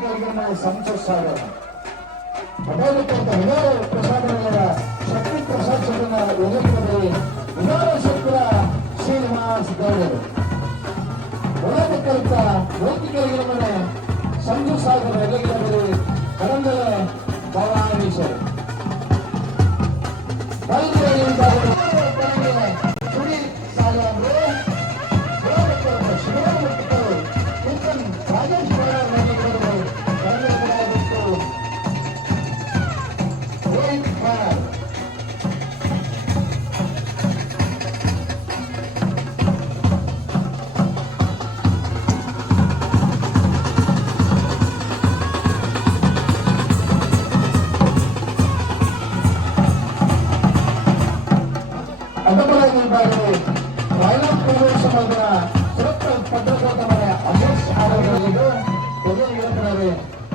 కలిగిన సంతోష సాగర్ ప్రసాదమైన శక్తి ప్రసాదించిన ఎదుర్కొనే విధాన శక్తుల శ్రీనివాస్ గౌడ్ ಒಳಗಟ್ಟಂತ ಭೌತಿಕರಿಗೆ ಸಂಜು ಸಾಗರ ಎಲೆಗಿರಲಿ ಕರಂಗಲ ಭವಾನೀಶ್ವರ ಸುಡಿ ಸಾಗರ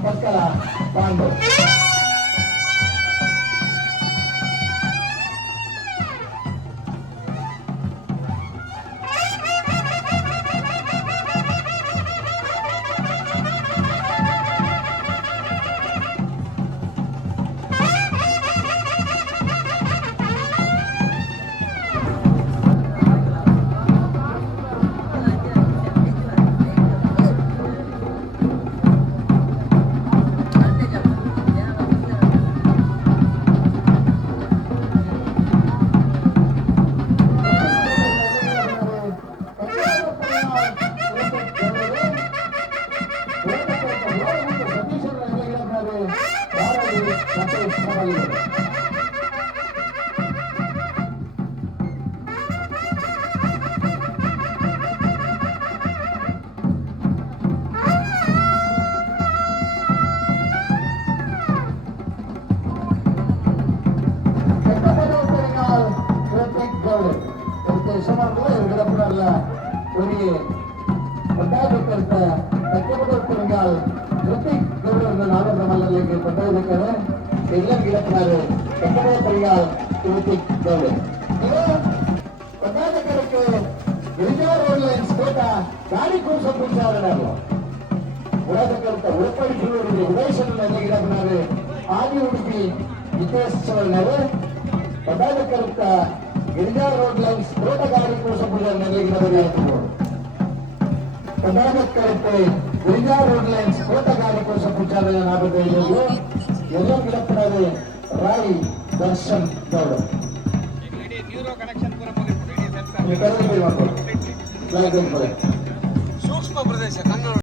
ಪಕ್ಕಲ ಪಾಂಡು ஒரு பட்டாபிக்கருத்த தக்கப்பட்டிருந்தால் ரித்திக் கௌரவ நாகர மல்லருக்கு பட்டாபிக்கரு எல்லாம் இழப்பினாரு தக்கப்பட்டிருந்தால் ரித்திக் கௌரவ் பட்டாபிக்கருக்கு ಗಿರಿಜಾರ್ ಏರ್ಲೈನ್ಸ್ ಕೋಟ ಗಾಡಿ ಕೂರ್ಸ ಕೂರ್ಸಾರು ಉಡದಕ್ಕಂತ ಉಡುಪಡಿಸುವವರಿಗೆ ಉಡೇಶನಲ್ಲಿ ಇಡಬಿನಾರು ಆದಿ ಉಡುಪಿ ವಿತೇಶ್ವರನರು ಪದಾಧಿಕರುತ್ತ ಗಿರಿಜಾರ್ ಏರ್ಲೈನ್ಸ್ ಕೋಟ ಗಾಡಿ ಕೂರ್ಸಪುಡಿಯಲ್ಲಿ ಇಡಬೇಕು ಪದಾಧಿಕರುತ್ತೆ ಗಿರಿಜಾರ್ ಏರ್ಲೈನ್ಸ್ ಕೋಟ ಗಾಡಿ ಕೂರ್ಸಪುಚ್ಚಾರ ನಾಗರಿಕರು ಎಲ್ಲ ಗಿಡಪಡದೆ ರಾಯ್ ದರ್ಶನ್ ಗೌಡ ಸೂಕ್ಷ್ಮ ಪ್ರದೇಶ